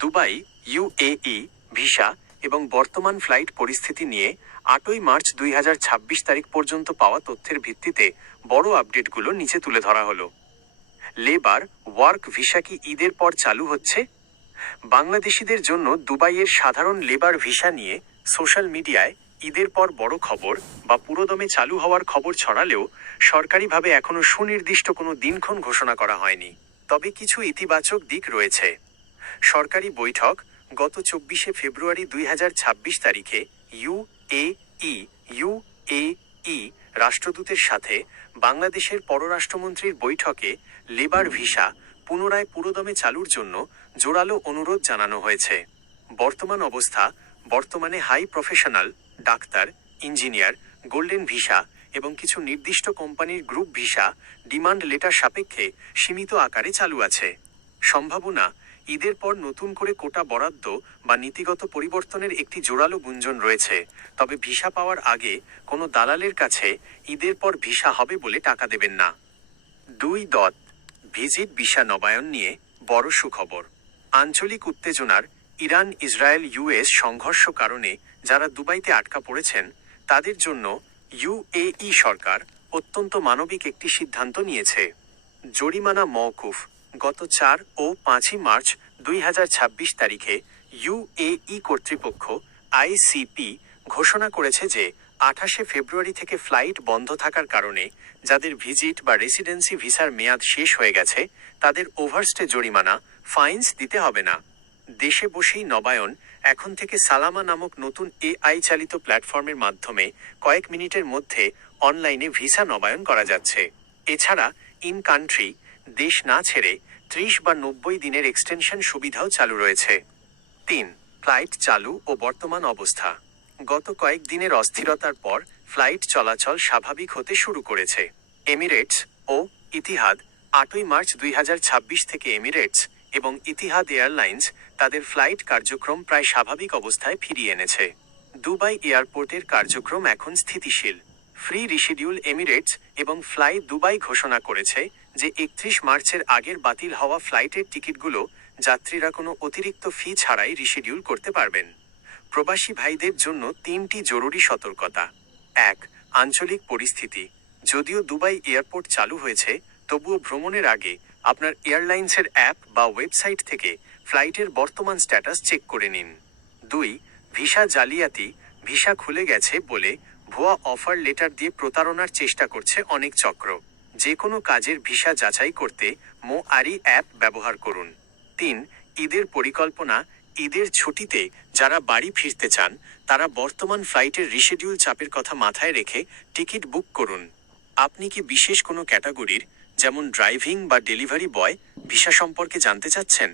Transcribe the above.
Dubai, UAE visa এবং বর্তমান flight পরিস্থিতি নিয়ে 8ই মার্চ 2026 তারিখ পর্যন্ত পাওয়া তথ্যের ভিত্তিতে বড় আপডেটগুলো নিচে তুলে ধরা হলো। লেবার ওয়ার্ক ভিসা কি ঈদের পর চালু হচ্ছে? বাংলাদেশিদের জন্য দুবাইয়ের সাধারণ লেবার ভিসা নিয়ে সোশ্যাল মিডিয়ায় ঈদের পর বড় খবর বা পুরোদমে চালু হওয়ার খবর ছড়ালেও সরকারিভাবে এখনো সুনির্দিষ্ট কোনো দিনক্ষণ ঘোষণা করা হয়নি। তবে কিছু ইতিবাচক দিক রয়েছে। সরকারি বৈঠক গত 24শে ফেব্রুয়ারি 2026 তারিখে ইউএই রাষ্ট্রদূতের সাথে বাংলাদেশের পররাষ্ট্রমন্ত্রীর বৈঠকে লেবার ভিসা পুনরায় পুরোদমে চালুর জন্য জোরালো অনুরোধ জানানো হয়েছে। বর্তমান অবস্থা: বর্তমানে high professional, doctor, engineer, golden visa এবং কিছু নির্দিষ্ট কোম্পানির গ্রুপ ভিসা ডিমান্ড লেটার সাপেক্ষে সীমিত আকারে চালু আছে। সম্ভাবনা: ঈদের পর নতুন করে কোটা বরাদ্দ বা নীতিগত পরিবর্তনের একটি জোরালো গুঞ্জন রয়েছে। তবে ভিসা পাওয়ার আগে কোনো দালালের কাছে ঈদের পর ভিসা হবে বলে টাকা দেবেন না। 2. ভিজিট ভিসা নবায়ন নিয়ে বড় সুখবর। আঞ্চলিক উত্তেজনার ইরান ইসরায়েল ইউএস সংঘর্ষ কারণে যারা দুবাইতে আটকা পড়েছেন তাদের জন্য ইউএই সরকার অত্যন্ত মানবিক একটি সিদ্ধান্ত নিয়েছে। জরিমানা মওকুফ। গত 4 ও 5ই মার্চ 2026 তারিখে ইউএই কর্তৃপক্ষ আইসিপি ঘোষণা করেছে যে 28শে ফেব্রুয়ারি থেকে ফ্লাইট বন্ধ থাকার কারণে যাদের ভিজিট বা রেসিডেন্সি ভিসার মেয়াদ শেষ হয়ে গেছে তাদের ওভারস্টে জরিমানা ফাইন্স দিতে হবে না। দেশে বসেই নবায়ন। এখন থেকে সালামা নামক নতুন এআই চালিত প্ল্যাটফর্মের মাধ্যমে কয়েক মিনিটের মধ্যে অনলাইনে ভিসা নবায়ন করা যাচ্ছে। এছাড়া ইন কান্ট্রি, দেশ না ছেড়ে 30 বা 90 দিনের এক্সটেনশন সুবিধাও চালু রয়েছে। 3. ফ্লাইট চালু ও বর্তমান অবস্থা। গত কয়েক দিনের অস্থিরতার পর ফ্লাইট চলাচল স্বাভাবিক হতে শুরু করেছে। এমিরেটস ও ইতিহাদ 8ই মার্চ 2026 থেকে এমিরেটস এবং ইতিহাদ এয়ারলাইন্স তাদের ফ্লাইট কার্যক্রম প্রায় স্বাভাবিক অবস্থায় ফিরিয়ে এনেছে। দুবাই এয়ারপোর্টের কার্যক্রম এখন স্থিতিশীল। ফ্রি রিশিডিউল এমিরেটস এবং ফ্লাই দুবাই ঘোষণা করেছে যে 31 মার্চের আগের বাতিল হওয়া ফ্লাইটের টিকিটগুলো যাত্রীরা কোনো অতিরিক্ত ফি ছাড়াই রিশিডিউল করতে পারবেন। প্রবাসী ভাইদের জন্য 3টি জরুরি সতর্কতা। 1. আঞ্চলিক পরিস্থিতি। যদিও দুবাই এয়ারপোর্ট চালু হয়েছে তবুও ভ্রমণের আগে আপনার এয়ারলাইন্সের অ্যাপ বা ওয়েবসাইট থেকে ফ্লাইটের বর্তমান স্ট্যাটাস চেক করে নিন। 2. ভিসা জালিয়াতি। ভিসা খুলে গেছে বলে ভুয়া অফার লেটার দিয়ে প্রতারণার চেষ্টা করছে অনেক চক্র। যে কোনো কাজের ভিসা যাচাই করতে মোআরি অ্যাপ ব্যবহার করুন। 3. ঈদের পরিকল্পনা। ঈদের ছুটিতে যারা বাড়ি ফিরতে চান তারা বর্তমান ফ্লাইটের রিশিডিউল চাপের কথা মাথায় রেখে টিকিট বুক করুন। আপনি কি বিশেষ কোনো ক্যাটাগরির, যেমন ড্রাইভিং বা ডেলিভারি বয়, ভিসা সম্পর্কে জানতে চাচ্ছেন?